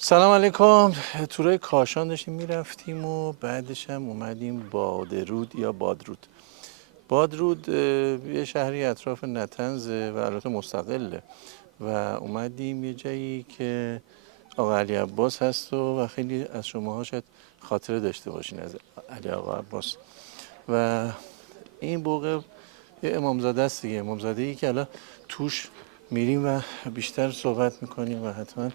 سلام علیکم. تورای کاشان داشتیم میرفتیم و بعدش هم اومدیم بادرود یا بادرود. بادرود یه شهری اطراف نطنزه و البته مستقله و اومدیم یه جایی که آقا علی عباس هست و خیلی از شماها شاید خاطره داشته باشین از علی آقا عباس. و این بوقه یه امامزاده است دیگه، امامزاده ای که الان توش میریم و بیشتر صحبت میکنیم و حتما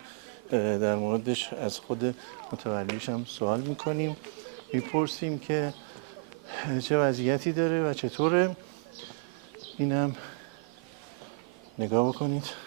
در موردش از خود متولیش هم سوال میکنیم، میپرسیم که چه وضعیتی داره و چطوره. اینم نگاه بکنید.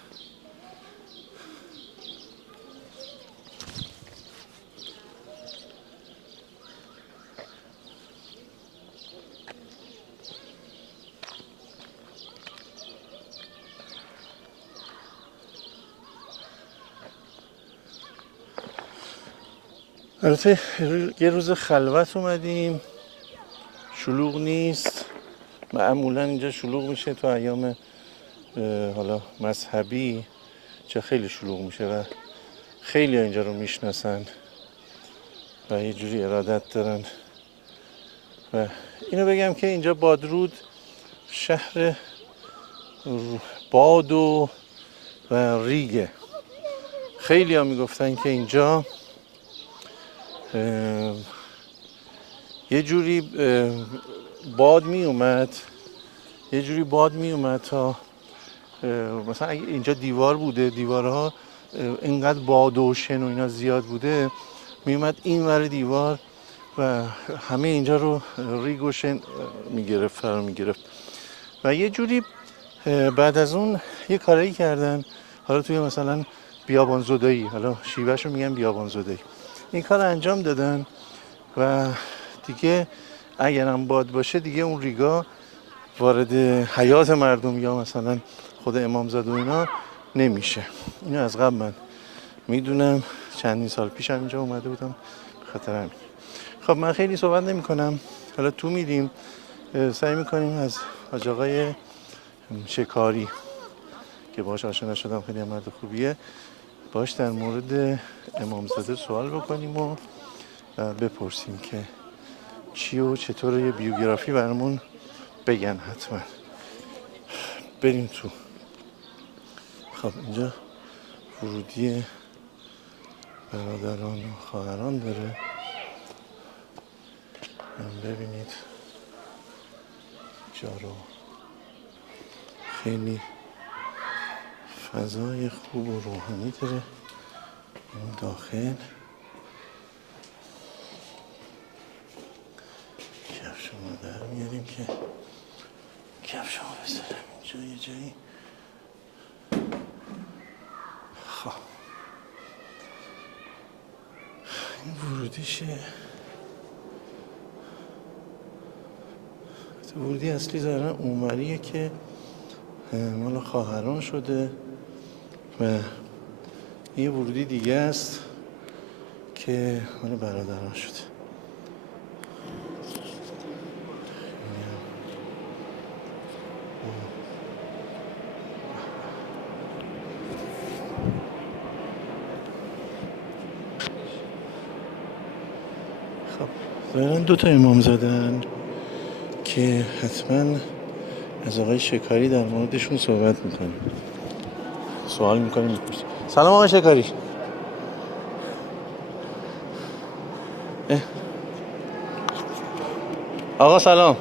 البته یه روز خلوت اومدیم، شلوغ نیست. معمولا اینجا شلوغ میشه تو ایام حالا مذهبی، چه خیلی شلوغ میشه و خیلی اینجا رو میشناسن و یه جوری ارادت دارن. و اینو بگم که اینجا بادرود شهر باد و ریگه. خیلی ها میگفتن که اینجا یه جوری باد می اومد تا مثلا اگه اینجا دیوار بوده، دیوارها اینقدر باد و شن و اینا زیاد بوده، می اومد این ور دیوار و همه اینجا رو ریگ و شن فرا میگرفت و یه جوری بعد از اون یه کارایی کردن. حالا توی مثلا بیابان زدایی، حالا شیوهشو میگن بیابان زدایی، این کار انجام دادن و دیگه اگرم باد باشه دیگه اون ریگا وارد حیات مردم یا مثلا خود امامزاده و اینا نمیشه. اینو از قبل من میدونم، چندین سال پیش هم اینجا اومده بودم به خاطر همین. خب من خیلی صحبت نمی کنم، حالا تو میریم سعی میکنیم از حاج آقای شکاری که باهاش آشنا شدم، خیلی مرد خوبیه، باش در مورد امامزاده سوال بکنیم و بپرسیم که چی و چطور یه بیوگرافی برامون بگن. حتما بریم تو. خب اینجا ورودی برادران و خواهران داره، ببینید جا رو. خیلی فضای خوب و روحانی داره این داخل. کفش ما در میاریم که کفش ما بذارم اینجا یه جایی. خب این ورودیشه. ورودی اصلی دارن اونوریه که مال خواهران شده و یه ورودی دیگه است که مال برادران شده. خب دارن دوتا امام زدن که حتما از آقای شکاری در موردشون صحبت میکنیم، سوال میکنیم، میپرسیم. سلام آقای شکاری. آقا سلام.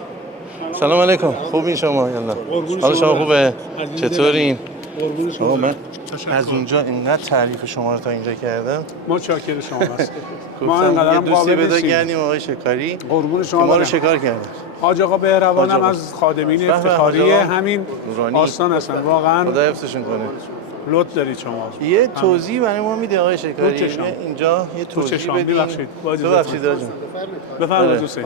سلام علیکم. خوبین شما؟ یالا. حال شما خوبه؟ چطورین؟ آقا من از اونجا اینقدر تعریف شما رو تا اینجا کردم. ما چاکر شما هستیم. ما اینقدر دوستی بده گردیم آقای شکاری. قربون شما. ما رو شکار کردن. حاج آقا بهروانم از خادمین افتخاری همین آستان هستن. واقعا خدا حفظشون کنه. لطف دارید شما. یه توضیح برای ما میده آقای شکاری؟ اینجا یه توضیح بدید. ببخشید جان. بفرمایید دوست.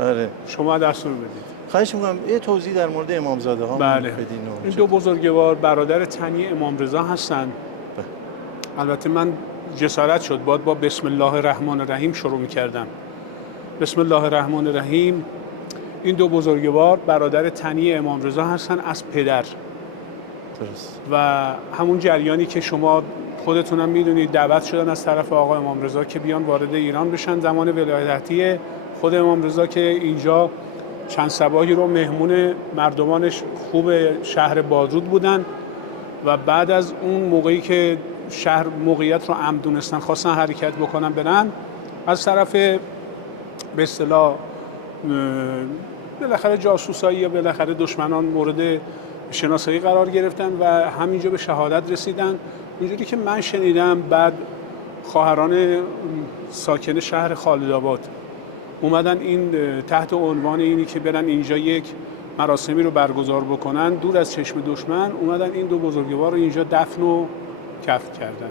آره. شما دستور بدید. خواهش می‌کنم یه توضیح در مورد امامزاده ها بله. بدین. این دو بزرگوار برادر تنی امام رضا هستند. البته من جسارت شد باید با بسم الله الرحمن الرحیم شروع می‌کردم. بسم الله الرحمن الرحیم. این دو بزرگوار برادر تنی امام رضا هستند از پدر. درست. و همون جریانی که شما خودتونم میدونید دعوت شدن از طرف آقا امام رضا که بیان وارد ایران بشن زمان ولایتی خود امام رضا، که اینجا چند صباحی رو مهمون مردمانش خوب شهر بازرود بودن و بعد از اون موقعی که شهر موقعیت رو امن دونستن خواستن حرکت بکنن برن، از طرف به اصطلاح بالاخره جاسوسایی یا بالاخره دشمنان مورد شناسایی قرار گرفتن و همینجا به شهادت رسیدن. اونجوری که من شنیدم بعد خواهران ساکن شهر خالدآباد اومدن این تحت عنوان اینی که برن اینجا یک مراسمی رو برگزار بکنن دور از چشم دشمن، اومدن این دو بزرگوار رو اینجا دفن و کفن کردن،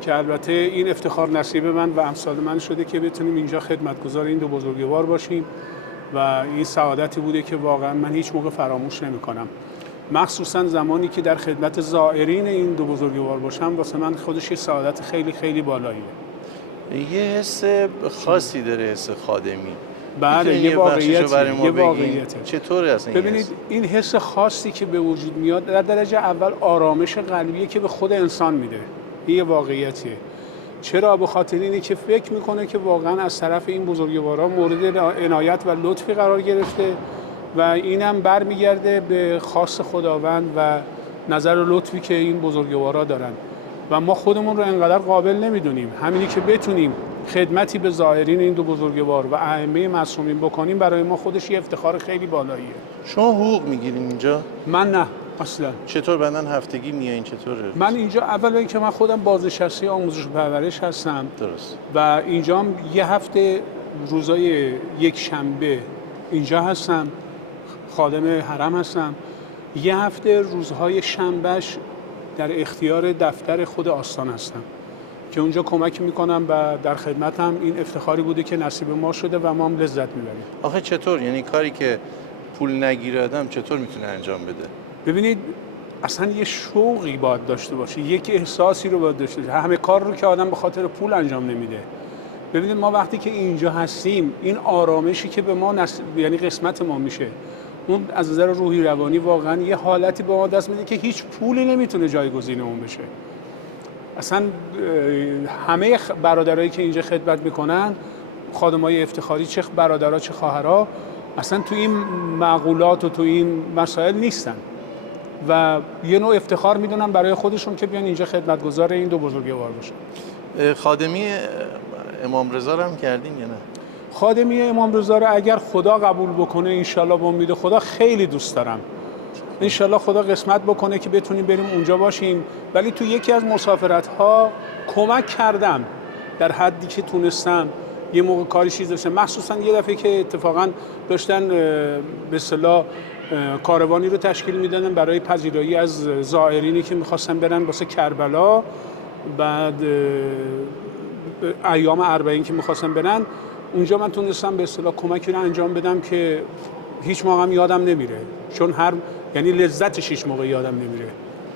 که البته این افتخار نصیب من و امثال من شده که بتونیم اینجا خدمتگزار این دو بزرگوار باشیم و این سعادتی بوده که واقعا من هیچ موقع فراموش نمی‌کنم. مخصوصا زمانی که در خدمت زائرین این دو بزرگوار باشم، واسه من خودش یه سعادت خیلی خیلی بالاییه. یه حس خاصی داره، حس خادمی. بله، یه واقعیته. چطوره اصلا؟ ببینید این حس خاصی که به وجود میاد در درجه اول آرامش قلبیه که به خود انسان میده. یه واقعیتیه. چرا؟ به خاطر اینه که فکر میکنه که واقعا از طرف این بزرگواران مورد عنایت و لطفی قرار گرفته و اینم برمیگرده به خاص خداوند و نظر و لطفی که این بزرگوارا دارن و ما خودمون رو انقدر قابل نمیدونیم. همینی که بتونیم خدمتی به زائرین این دو بزرگوار و ائمه معصومین بکنیم برای ما خودش یه افتخار خیلی بالاییه. شما حقوق میگیرین اینجا؟ من نه اصلا. چطور بعدن هفتگی میایین؟ چطوره؟ من اینجا اول اینکه من خودم بازنشسته آموزش و پرورش هستم. درست. و اینجا یه هفته روزای یک شنبه اینجا هستم، خادم حرم هستم. یه هفته روزهای شنبهش در اختیار دفتر خود آستان هستم که اونجا کمک میکنم و در خدمتم. این افتخاری بوده که نصیب ما شده و ما هم لذت میبریم. آخه چطور؟ یعنی کاری که پول نگیره آدم چطور میتونه انجام بده؟ ببینید اصلا یه شوقی باید داشته باشه، یک احساسی رو باید داشته باشه. همه کار رو که آدم به خاطر پول انجام نمیده. ببینید ما وقتی که اینجا هستیم این آرامشی که به ما یعنی قسمت ما میشه، اون از نظر روحی روانی واقعا یه حالتی به ما دست میده که هیچ پولی نمیتونه جایگزین اون بشه. اصلا همه برادرایی که اینجا خدمت میکنن، خادمای افتخاری، چه برادرها چه خواهرها، اصلا تو این معقولات و تو این مسائل نیستن و یه نوع افتخار میدونن برای خودشون که بیان اینجا خدمتگزار این دو بزرگوار باشن. خادمی امام رضا رو هم کردین یا نه؟ خادمی امام رضا رو اگر خدا قبول بکنه انشالله به امید خدا خیلی دوست دارم. انشالله خدا قسمت بکنه که بتونیم بریم اونجا باشیم. ولی تو یکی از مسافرت‌ها کمک کردم در حدی که تونستم. یه موقع کاری چیز داشتم، مخصوصا یه دفعه که اتفاقا داشتن به اصطلاح کاروانی رو تشکیل میدادن برای پذیرایی از زائرینی که میخواستن برن واسه کربلا، بعد ایام اربعین که میخواستن برن اونجا، من تونستم به اصطلاح کمکی رو انجام بدم که هیچ موقع هم یادم نمیره، چون یعنی لذتش هیچ موقع یادم نمیره.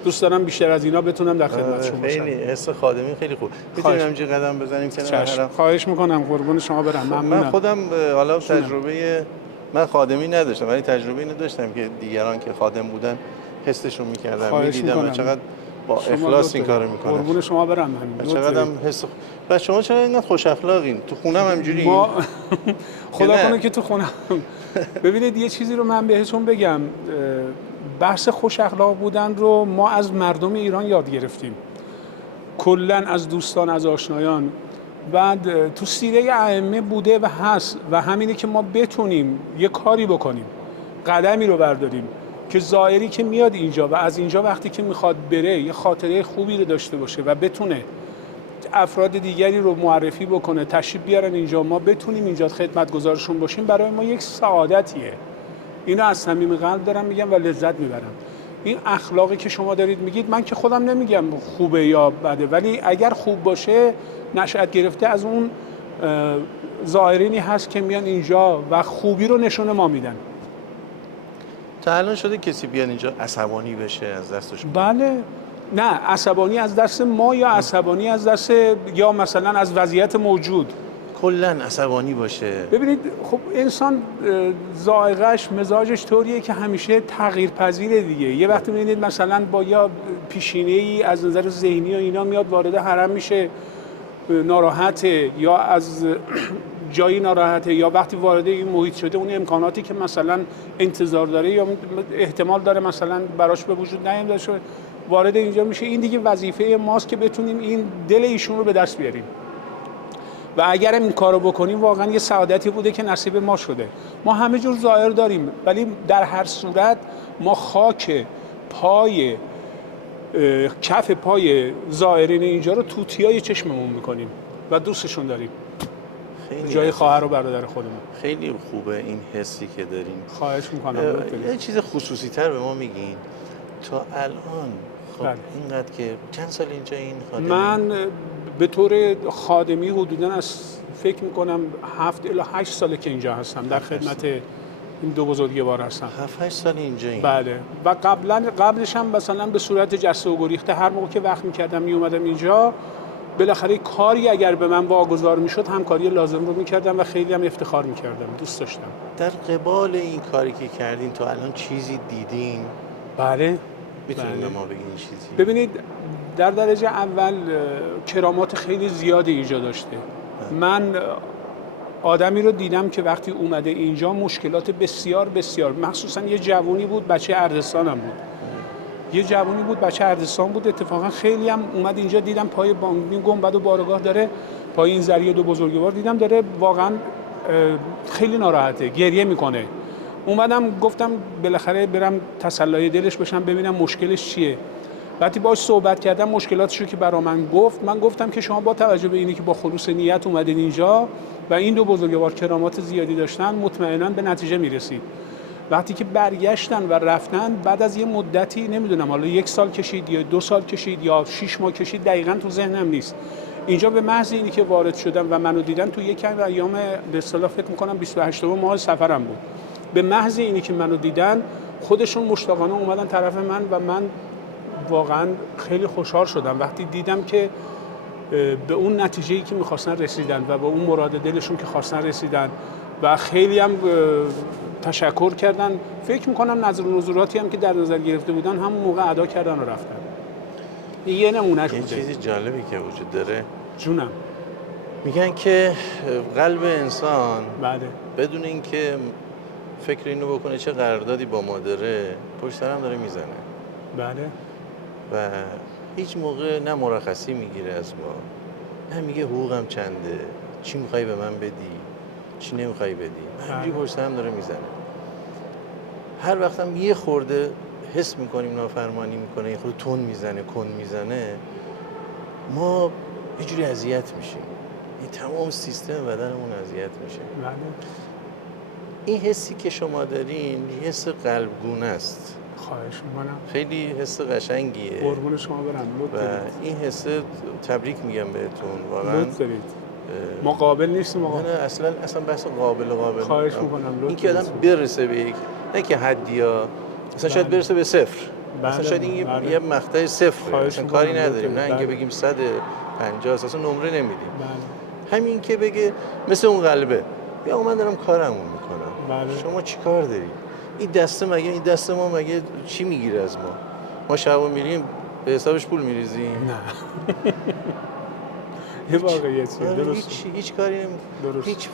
دوست دارم بیشتر از اینا بتونم در خدمتشون باشم. خیلی حس خادمی خیلی خوب. میتونیم همینجوری قدم بزنیم کنار حرم؟ خواهش میکنم، قربون شما برم. من خودم حالا تجربه من خادمی نداشتم ولی تجربه اینو داشتم که دیگران که خادم بودن حسشون میکردم، میدیدم چقدر با اخلاص این کارو میکنن. قربون شما برم. چقدر حس و شما چرا اینقدر خوش اخلاقین؟ تو خونم همینجوری؟ خدا کنه که تو خونم. ببینید یه چیزی رو من بهتون بگم، بحث خوش اخلاق بودن رو ما از مردم ایران یاد گرفتیم، کلا از دوستان، از آشنایان. بعد تو سیره ائمه بوده و هست و همینه که ما بتونیم یه کاری بکنیم، قدمی رو برداریم که زائری که میاد اینجا و از اینجا وقتی که میخواد بره یه خاطره خوبی رو داشته باشه و بتونه افراد دیگری رو معرفی بکنه، تشریف بیارن اینجا، ما بتونیم اینجا خدمتگزارشون باشیم، برای ما یک سعادتیه. اینو از صمیم قلب دارم میگم و لذت میبرم. این اخلاقی که شما دارید میگید، من که خودم نمیگم خوبه یا بده، ولی اگر خوب باشه نشأت گرفته از اون زائرینی هست که میان اینجا و خوبی رو نشون ما میدن. تا الان شده کسی بیان اینجا عصبانی بشه از دستش؟ بله. نه عصبانی از دست ما یا عصبانی از دست یا مثلا از وضعیت موجود؟ کلا عصبانی باشه. ببینید خب انسان ذائقه‌اش مزاجش طوریه که همیشه تغییر پذیره دیگه. یه وقتی می‌بینید مثلا با یا پیشینه‌ای از نظر ذهنی و اینا میاد وارد حرم میشه ناراحته، یا از جایی ناراحته، یا وقتی وارد این محیط شده اون امکاناتی که مثلا انتظار داره یا احتمال داره مثلا براش به وجود نیامده شه وارد اینجا میشه. این دیگه وظیفه ماست که بتونیم این دل ایشون رو به دست بیاریم و اگر این کارو بکنیم واقعا یه سعادتی بوده که نصیب ما شده. ما همه جور ظاهر داریم ولی در هر صورت ما خاک پای کف پای زائرین اینجا رو توتیای چشممون میکنیم و دوستشون داریم جای خواهر و برادر خودمون. خیلی خوبه این حسی که دارین. خواهش میکنم. یه چیز خصوصی تر به ما میگین تا الان؟ خب بله. اینقدر که چند سال اینجا این خادمی؟ من به طور خادمی حدوداً از فکر میکنم 7 الی 8 ساله که اینجا هستم، در خدمت این دو بزرگوار هستم. 7-8 سال اینجا این. بله. و قبلش هم مثلا به صورت جسته و گریخته هر موقع که وقت میکردم میومدم اینجا بالاخره کاری اگر به من واگذار میشد همکاری لازم رو میکردم و خیلی هم افتخار میکردم، دوست داشتم. در قبال این کاری که کردین تا الان چیزی دیدین؟ بله. میتونید به ما بگین چیزی؟ ببینید در درجه اول کرامات خیلی زیادی اینجا داشته. من آدمی رو دیدم که وقتی اومده اینجا مشکلات بسیار بسیار، مخصوصا یه جوونی بود بچه اردستان هم بود، یه جوونی بود بچه اردستان بود اتفاقا خیلی هم اومد اینجا دیدم پای گنبد و بارگاه داره، پای این ذریعه دو بزرگوار دیدم داره واقعا خیلی ناراحته، گریه میکنه. اومدم گفتم بالاخره برم تسلای دلش بشم ببینم مشکلش چیه. وقتی باهاش صحبت کردم مشکلاتشو که برا من گفت، من گفتم که شما با توجه به اینی که با خلوص نیت اومدین اینجا و این دو بزرگوار کرامات زیادی داشتن مطمئنا به نتیجه میرسید. وقتی که برگشتن و رفتن بعد از یه مدتی نمیدونم حالا 1 سال کشید یا 2 سال کشید یا 6 ماه کشید دقیقاً تو ذهنم نیست، اینجا به محض اینی که وارد شدم و منو دیدن تو یک ایام به اصطلاح فکر می‌کنم 28 ماه سفرم بود، به محض اینی که منو دیدن خودشون مشتاقانه اومدن طرف من و من واقعا خیلی خوشحال شدم وقتی دیدم که به اون نتیجه‌ای که می‌خواستن رسیدن و به اون مراد دلشون که خواستن رسیدن و خیلی هم تشکر کردن. فکر می‌کنم نظر و نظراتی هم که در نظر گرفته بودن همون موقع ادا کردن و رفتن. این یه نمونهش بوده. یه چیزی جالبی که وجود داره، جونم، میگن که قلب انسان بله بدون اینکه فکر اینو بکنه چه قراردادی با ما داره پشت سر هم داره میزنه. بله. و هیچ موقع نه مرخصی میگیره از ما، نه میگه حقوقم چنده، چی میخوای به من بدی، چی نمیخوای بدی، همینجوری پشت سر هم داره میزنه. هر وقتم یه خورده حس میکنیم نافرمانی میکنه، یه خورده تون میزنه، کن میزنه، ما یه جوری اذیت میشیم، این تمام سیستم بدنمون اذیت میشه. بله. این حسی که شما دارین حس قلبگونه است. خواهش میکنم. خیلی حس قشنگیه. قربون شما برم. و این حس تبریک میگم بهتون واقعا. لطف دارید. ما قابل نیستیم آقا. نه اصلا بحث قابل. خواهش میکنم. این که آدم برسه به یک، نه که حدی ها، اصلا شاید برسه به 0. اصلا شاید این یه مقطع 0 اصلا کاری نداریم، نه اینکه بگیم 150 اصلا نمره نمیدیم. همین که بگه مثل اون قلبه، بیا من دارم کارمو میکنم. شما چی کار داری؟ این دست ما مگه چی میگیره از ما؟ ما شبا میریم به حسابش پول میریزیم؟ نه. یه واقعیتیه. درست. هیچ کاری هیچ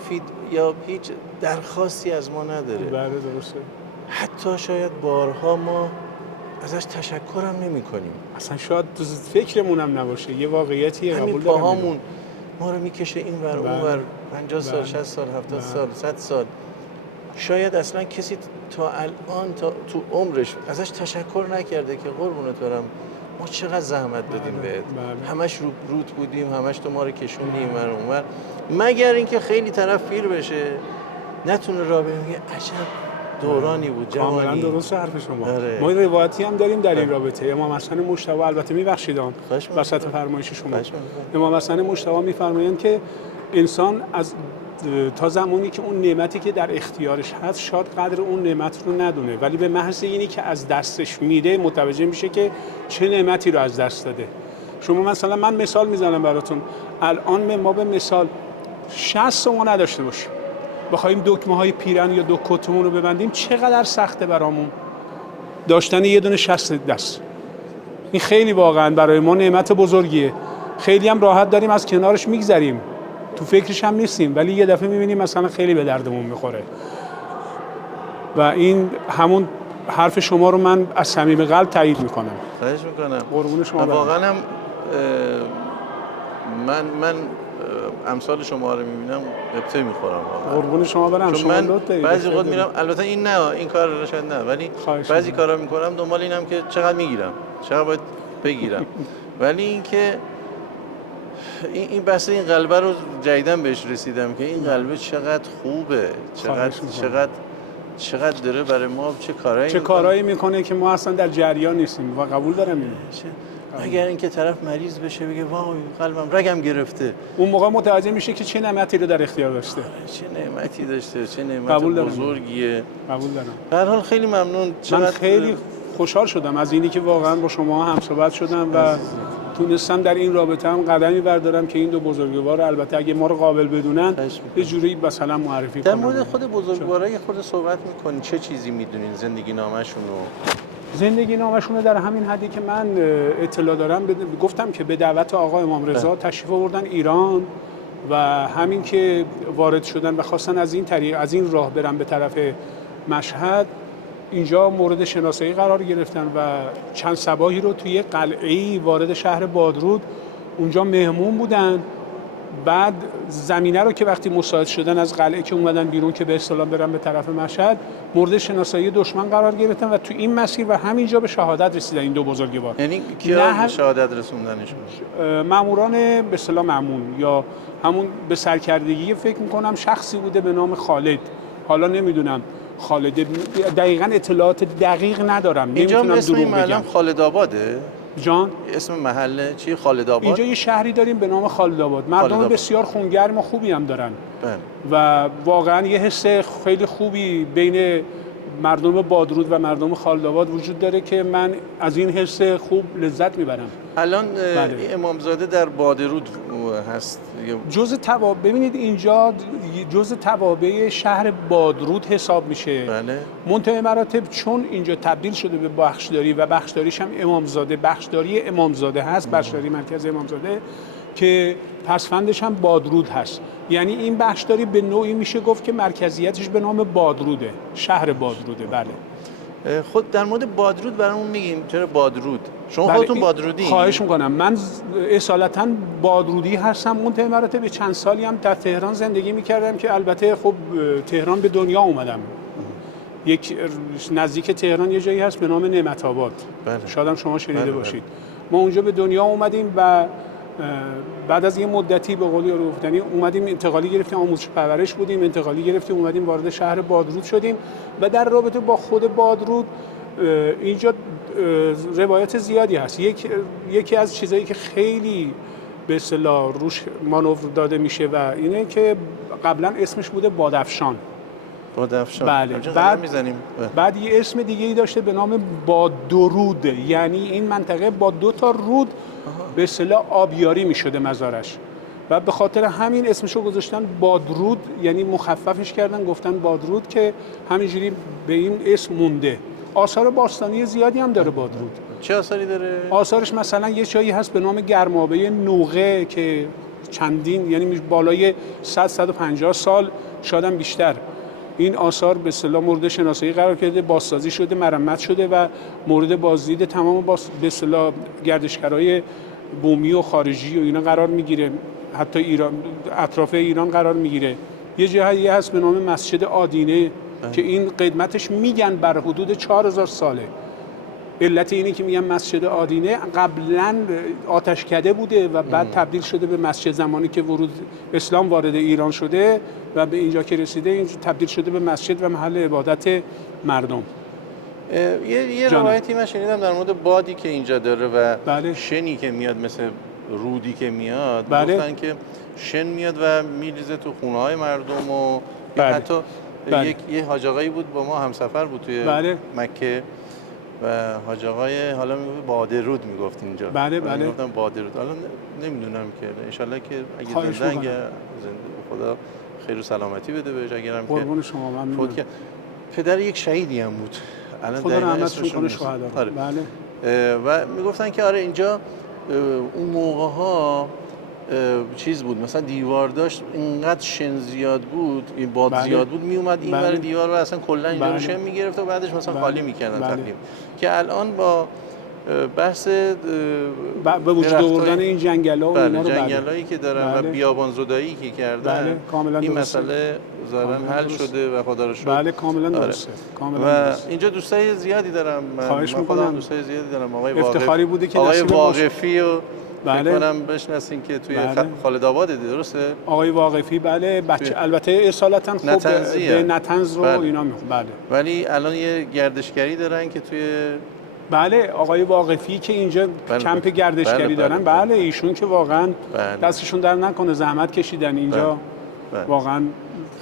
یا هیچ درخواستی از ما نداره. بله درسته. حتی شاید بارها ما ازش تشکرم نمی کنیم. اصلا شاید تو فکرمون هم نباشه. یه واقعیتیه. همین پاهامون ما رو میکشه این ور اون ور 50 سال 60 سال 70 سال 100 سال. شاید اصلا کسی تا الان تا تو عمرش ازش تشکر نکرده که قربونت برم ما چقدر زحمت دادیم بهت، همش روت بودیم، همش تو ما رو کشوندیم ور اونور، مگر اینکه خیلی طرف پیر بشه نتونه راه بره میگه عجب دورانی بود جوانی. کاملا درست حرف شما. ما روایتی هم داریم در این رابطه. امام حسن مجتبی، البته میبخشید وسط فرمایش شما، امام حسن مجتبی میفرمایند که انسان از تا زمانی که اون نعمتی که در اختیارش هست شاید قدر اون نعمت رو ندونه، ولی به محض اینی که از دستش میده متوجه میشه که چه نعمتی رو از دست داده. شما مثلا من مثال میزنم براتون، الان ما به مثال 60 تومن نداشته باشیم بخوایم دکمه های پیرن یا دو کتمون رو ببندیم چقدر سخته برامون داشتن یه دونه 60 دست. این خیلی واقعا برای ما نعمت بزرگیه. خیلی هم راحت داریم از کنارش میگذریم، تو فکرش هم نیستیم، ولی یه دفعه میبینیم مثلا خیلی به دردمون میخوره. و این همون حرف شما رو من از صمیم قلب تایید میکنم. خواهش میکنم. قربون شما برم. واقعا هم من امثال شما رو میبینم قبطه میخورم واقعا. قربون شما برم. چون شما من لطف دارید. بعضی وقت میرم، البته این نه، این کار رو شاید نه، ولی بعضی کارا میکنم دنبال اینم که چقدر میگیرم، چقدر باید بگیرم. ولی اینکه این بحث این قلبه رو جدیدن بهش رسیدم که این قلبه چقدر خوبه، چقدر داره برای ما چه کارایی میکنه که ما اصلا در جریان نیستیم و قبول دارم اینو. اگر اینکه طرف مریض بشه بگه وای قلبم رگم گرفته، اون موقع متوجه میشه که چه نعمتی رو در اختیار داشته. چه نعمتی داشته، چه نعمت بزرگیه. قبول دارم. به هر حال خیلی ممنون. من خیلی خوشحال شدم از اینی که واقعا با شما هم صحبت شدم و تونستم در این رابطه هم قدمی بردارم که این دو بزرگوار البته اگه ما رو قابل بدونن یه جوری مثلا معرفی کنم. در مورد خود بزرگوارای خود صحبت میکنین، چه چیزی میدونین زندگی نامشون رو؟ زندگی نامشون در همین حدی که من اطلاع دارم گفتم که به دعوت آقا امام رضا تشریف آوردن ایران و همین که وارد شدن و خواستن از این طریق از این راه برن به طرف مشهد، اینجا مورد شناسایی قرار گرفتن و چند صباحی رو توی قلعه‌ای وارد شهر بادرود اونجا مهمون بودن. بعد زمینه رو که وقتی مساعد شدن از قلعه که اومدن بیرون که به اصطلاح برن به طرف مشهد، مورد شناسایی دشمن قرار گرفتن و تو این مسیر و همینجا به شهادت رسیدن این دو بزرگوار. یعنی کیا به شهادت رسوندنشون؟ ماموران به اصطلاح مامون یا همون به سرکردگی فکر می‌کنم شخصی بوده به نام خالد. حالا نمیدونم خالد دقیقاً اطلاعات دقیق ندارم. اینجا نمیتونم اسم دروغ محل بگم. خالد آباده؟ جان اسم محله چی؟ خالد آباد؟ اینجا یه شهری داریم به نام خالد آباد. مردم بسیار خونگرم و خوبی هم دارن. و واقعا یه حس خیلی خوبی بین مردم بادرود و مردم خالد آباد وجود داره که من از این حس خوب لذت میبرم. الان امامزاده در بادرود هست. ببینید اینجا جزء توابع شهر بادرود حساب میشه. بله. منتهی مراتب چون اینجا تبدیل شده به بخشداری و بخشداریش هم امامزاده، بخشداری امامزاده هست، بخشداری مرکز امامزاده که پسفندش هم بادرود هست. یعنی این بخشداری به نوعی میشه گفت که مرکزیتش به نام بادروده، شهر بادروده. بله. خود در مورد بادرود برامون میگیم چرا بادرود؟ شما خودتون بادرودی؟ خواهش میکنم. من اصالتا بادرودی هستم. منتهی مراتب چند سالی هم در تهران زندگی میکردم که البته خب تهران به دنیا اومدم. یک نزدیک تهران یه جایی هست به نام نعمت آباد. بله. شاید هم شما شنیده بله. باشید. ما اونجا به دنیا اومدیم و بعد از یه مدتی به قولی رو گفتنی اومدیم انتقالی گرفتیم، آموزش پرورش بودیم، انتقالی گرفتیم اومدیم وارد شهر بادرود شدیم و در رابطه با خود بادرود اینجا روایت زیادی هست. یکی از چیزایی که خیلی به اصطلاح روش مانور داده میشه و اینه که قبلا اسمش بوده بادافشان. بله. بعد یه اسم دیگه ای داشته به نام بادرود، یعنی این منطقه با 2 تا رود به اصطلاح آبیاری می شده مزارش و به خاطر همین اسمشو گذاشتن بادرود، یعنی مخففش کردن گفتن بادرود که همینجوری به این اسم مونده. آثار باستانی زیادی هم داره بادرود. چه آثاری داره؟ آثارش مثلا یه جایی هست به نام گرمابه نوقه که چندین یعنی بالای 100-150 سال شاید هم بیشتر این آثار به اصطلاح مورد شناسایی قرار گرفته، بازسازی شده، مرمت شده و مورد بازدید تمام به اصطلاح گردشگرای بومی و خارجی و اینا قرار میگیره، حتی ایران اطراف ایران قرار میگیره. یه جایی هست به نام مسجد آدینه که این قدمتش میگن بر حدود 4000 ساله. علت اینه که میگن مسجد آدینه قبلا آتشکده بوده و بعد تبدیل شده به مسجد زمانی که اسلام وارد ایران شده و به اینجا که رسیده اینجا تبدیل شده به مسجد و محل عبادت مردم. یه روایتی من شنیدم در مورد بادی که اینجا داره و بله. شنی که میاد مثل رودی که میاد. بله. گفتن که شن میاد و میریزه تو خونه های مردم و بله. حتی بله. یه حاج آقایی بود با ما همسفر بود توی بله. مکه و حاج آقای حالا بادرود میگفت اینجا. بله بله. میگفتن بادرود. حالا نمیدونم که ان شاءالله که اگه زنده خدا خیر و سلامتی بده بهش، اگرم که قربون شما ممنونم. فوت کرد. پدر یک شهیدی هم بود، الان خدا دقیقاً رحمتشون اسمش رو کنه نیست. شهدا رو. آره. بله. و میگفتن که آره اینجا اون موقع ها چیز بود، مثلا دیوار داشت اینقدر شن زیاد بود، این باد بله. زیاد بود، میومد این ور بله. دیوار و اصلا کلا اینجا رو بله. شن میگرفت و بعدش مثلا بله. خالی میکردن بله. تقریبا. که الان با بحث به وجود درختای- آوردن این جنگلا و بله اینا رو جنگلایی که دارن و بله. بیابان زدایی که کردن، بله، کاملا این درسته. مسئله ظاهرا کاملا حل درسته. شده و خدا رو شکر. بله کاملا آره. درسته. کاملا و درسته. اینجا دوستای زیادی دارم، خواهش من خودم می‌کنم. دوستای زیادی دارم. آقای افتخاری بوده که آقای نصیب واقفی و بله. فکر کنم بشناسین که توی بله. خالد آباد، درسته؟ آقای واقفی بله، بچه البته اصالتا خب نطنزیه. به نطنز رو بله. اینا بله. ولی الان یه گردشگری دارن که توی بله آقای واقفی که اینجا بله. کمپ گردشگری بله، دارن. بله. بله ایشون که واقعا بله. دستشون در نکنه، زحمت کشیدن اینجا. بله. واقعا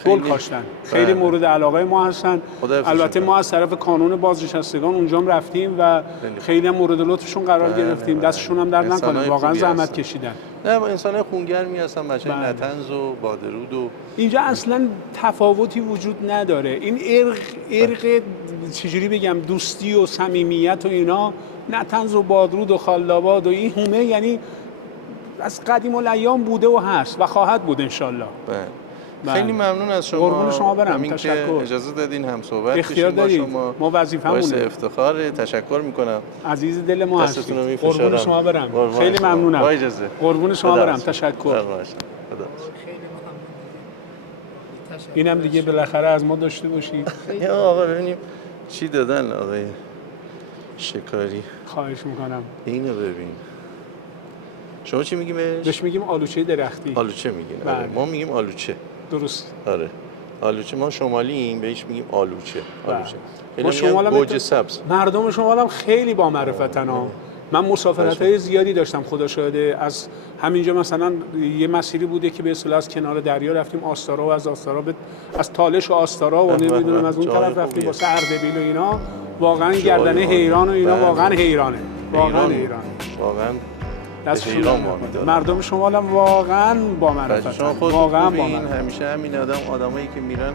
خیلی- گل کاشتن. خیلی بله. مورد علاقه ما هستن. خدا حفظشون البته کنه. ما از طرف کانون بازنشستگان اونجا هم رفتیم و خیلی مورد لطفشون قرار بله، گرفتیم. بله. دستشون هم در نکنه، انسانای واقعا خوبی زحمت هستن. کشیدن. نه با انسان‌های خونگرمی هستن، بچه بله. نطنز و بادرود و اینجا اصلا تفاوتی وجود نداره. این ارق چجوری بگم، دوستی و صمیمیت و اینا، نطنز و بادرود و خالدآباد و این هومه، یعنی از قدیم الایام بوده و هست و خواهد بود انشالله. بله. بله. خیلی ممنون از شما. قربون شما برم. همین که تشکر. اجازه دادین هم صحبت اختیار بشیم با دارید. شما. ما وظیفه‌مونه. باعث افتخاره. تشکر میکنم. عزیز دل ما دستتون هستید. رو می‌فشارم. قربون شما برم. قربان خیلی شما. ممنونم. با اجازه. قربون شما خدا برم. حافظ. تشکر. خدا حافظ. اینم دیگه بالاخره از ما داشته باشید. یا آقا ببینیم چی دادن آقای شکاری. خواهش میکنم. اینو ببین. شما چی میگیم بهش میگیم آلوچه درختی. آلوچه میگین. آره. بله. ما میگیم آلوچه. درست. آره. آلوچه، ما شمالیم بهش میگیم آلوچه. آلوچه. ما شمال گوجه سبز. مردم شمال هم خیلی با معرفتن ها. من مسافرت‌های زیادی داشتم خدا شاهده. از همینجا مثلا یه مسیری بوده که به اصطلاح از کنار دریا رفتیم آستارا و از آستارا از تالش و آستارا و نمیدونم از اون طرف رفتیم واسه اردبیل و اینا. واقعا گردنه حیران و اینا. واقعا حیرانه. واقعا حیرانه. واقعا دستشون ایران در ما نکنه. می‌دارن. مردم شمال هم واقعا با معرفتن. شما خودتون واقعا با خوبین. معرفتن. همیشه همین آدمایی که میرن،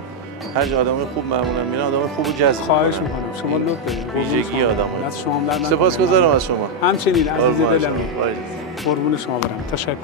هر جا آدم خوب معمولا میرن، آدم خوب و جذب خواهش می‌کنن. میکنم. شما لطف دارید. ویژگی آدمه. دست شما هم در نکنه. سپاسگزارم از شما. همچنین عزیز قربان دلمی. شما. قربون شما برم. تشکر.